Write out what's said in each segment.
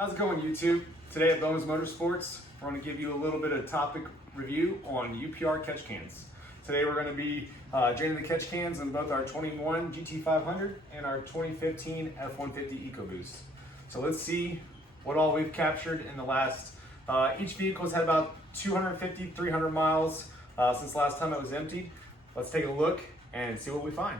How's it going, YouTube? Today at Bowenzmotorsports, we're going to give you a little bit of topic review on UPR catch cans. Today we're going to be draining the catch cans in both our 21 GT500 and our 2015 F150 Ecoboost. So let's see what all we've captured in the last, each vehicle's had about 250, 300 miles since last time it was emptied. Let's take a look and see what we find.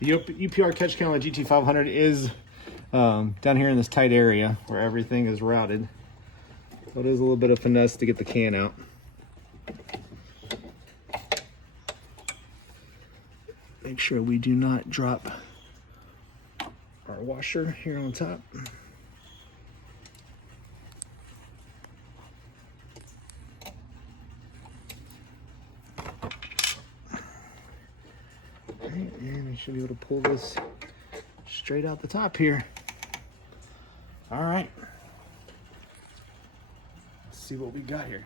The UPR catch can on the GT500 is down here in this tight area where everything is routed. So it is a little bit of finesse to get the can out. Make sure we do not drop our washer here on top. And we should be able to pull this straight out the top here. All right. Let's see what we got here.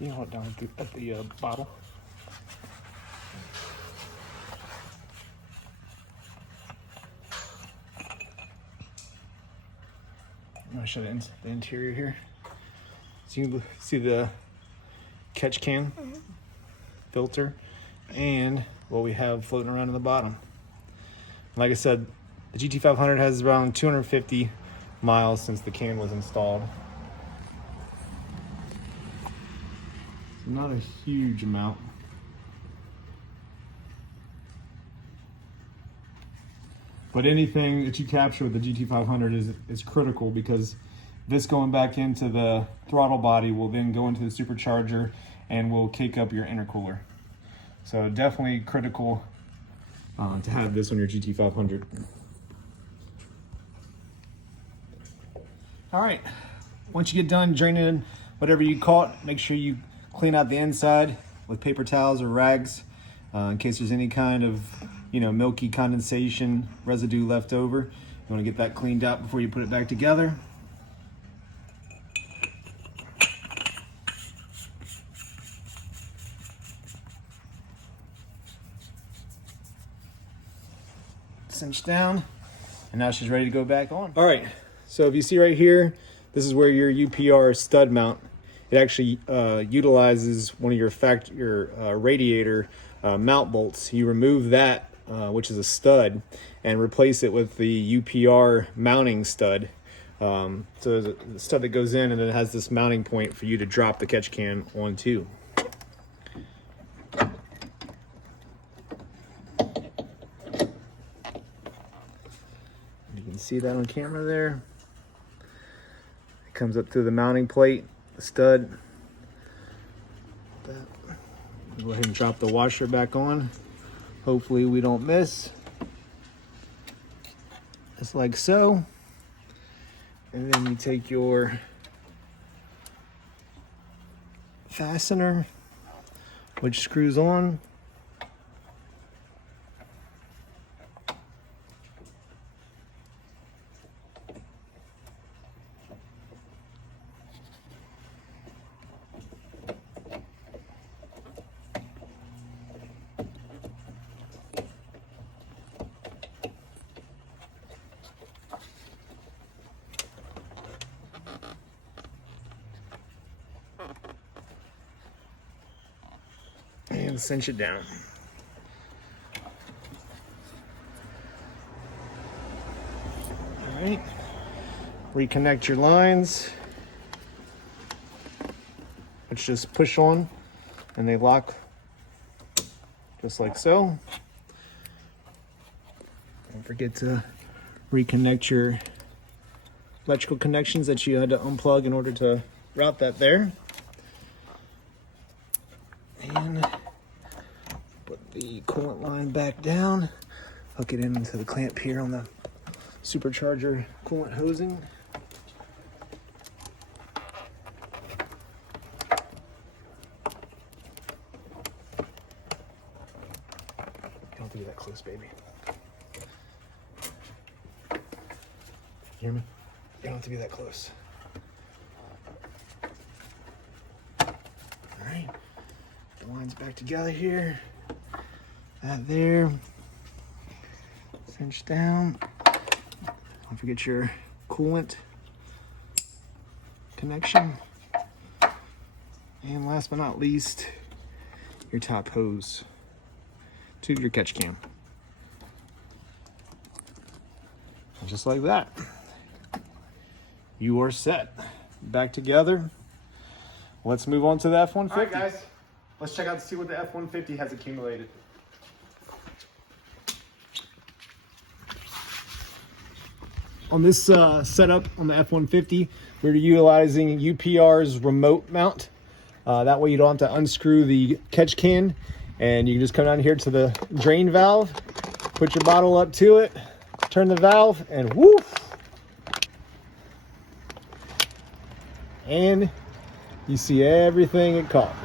You hold it down at the bottle. I'm going to show the interior here. So you can see the catch can filter and what we have floating around in the bottom. Like I said, the GT500 has around 250 miles since the can was installed. Not a huge amount. But anything that you capture with the GT500 is critical, because this going back into the throttle body will then go into the supercharger and will cake up your intercooler. So definitely critical to have this on your GT500. All right, once you get done draining whatever you caught, make sure you clean out the inside with paper towels or rags in case there's any kind of, milky condensation residue left over. You want to get that cleaned out before you put it back together. Cinch down, and now she's ready to go back on. All right, so if you see right here, this is where your UPR stud mount. It actually utilizes one of your radiator mount bolts. You remove that, which is a stud, and replace it with the UPR mounting stud. So there's a stud that goes in, and then it has this mounting point for you to drop the catch can onto. You can see that on camera there. It comes up through the mounting plate. Stud. Go ahead and drop the washer back on. Hopefully we don't miss. Just like so. And then you take your fastener, which screws on. And cinch it down. All right, reconnect your lines, which just push on and they lock just like so. Don't forget to reconnect your electrical connections that you had to unplug in order to route that there. And put the coolant line back down. Hook it into the clamp here on the supercharger coolant hosing. Don't have to be that close, baby. Hear me? You don't have to be that close. All right, the lines back together here. That there. Cinch down. Don't forget your coolant connection. And last but not least, your top hose to your catch can. And just like that, you are set. Back together. Let's move on to the F-150. All right, guys, let's check out to see what the F-150 has accumulated. On this setup on the F-150, we're utilizing UPR's remote mount. That way you don't have to unscrew the catch can, and you can just come down here to the drain valve, put your bottle up to it, turn the valve, and woof! And you see everything it caught.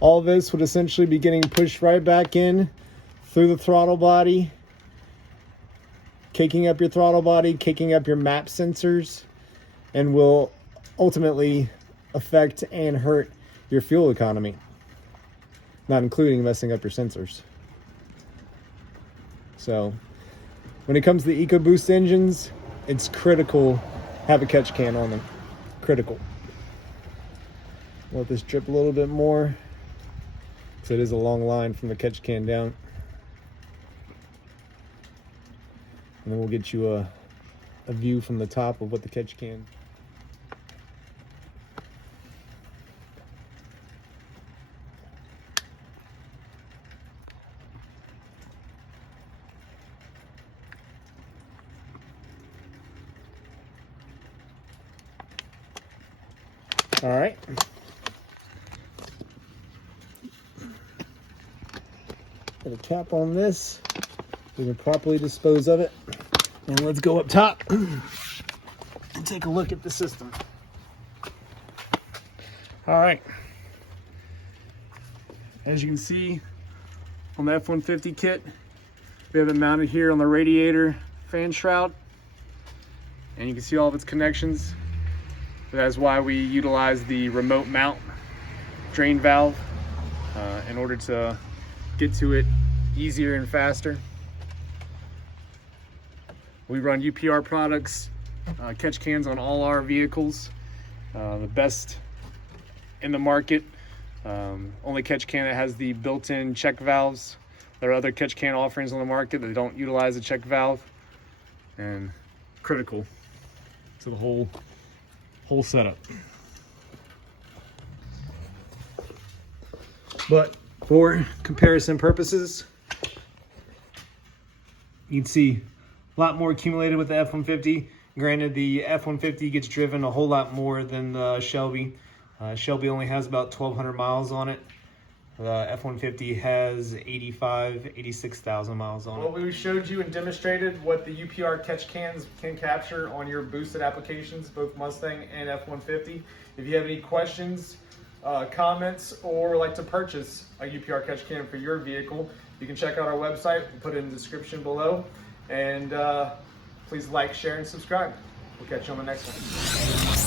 All this would essentially be getting pushed right back in through the throttle body, kicking up your throttle body, kicking up your map sensors, and will ultimately affect and hurt your fuel economy, not including messing up your sensors. So when it comes to the EcoBoost engines, it's critical to have a catch can on them. Critical. Let this drip a little bit more, because it is a long line from the catch can down. And then we'll get you a view from the top of what the catch can. All right. Put a cap on this. We can properly dispose of it. And let's go up top and take a look at the system. All right. As you can see on the F-150 kit, we have it mounted here on the radiator fan shroud. And you can see all of its connections. That's why we utilize the remote mount drain valve in order to get to it easier and faster. We run UPR products, catch cans on all our vehicles, the best in the market. Only catch can that has the built-in check valves. There are other catch can offerings on the market that don't utilize a check valve, and critical to the whole setup. But for comparison purposes, you'd see a lot more accumulated with the F-150. Granted, the F-150 gets driven a whole lot more than the Shelby. Shelby only has about 1,200 miles on it. The F-150 has 86,000 miles on it. Well, we showed you and demonstrated what the UPR catch cans can capture on your boosted applications, both Mustang and F-150. If you have any questions, comments, or like to purchase a UPR catch can for your vehicle, you can check out our website. We'll put it in the description below. And please like, share, and subscribe. We'll catch you on the next one.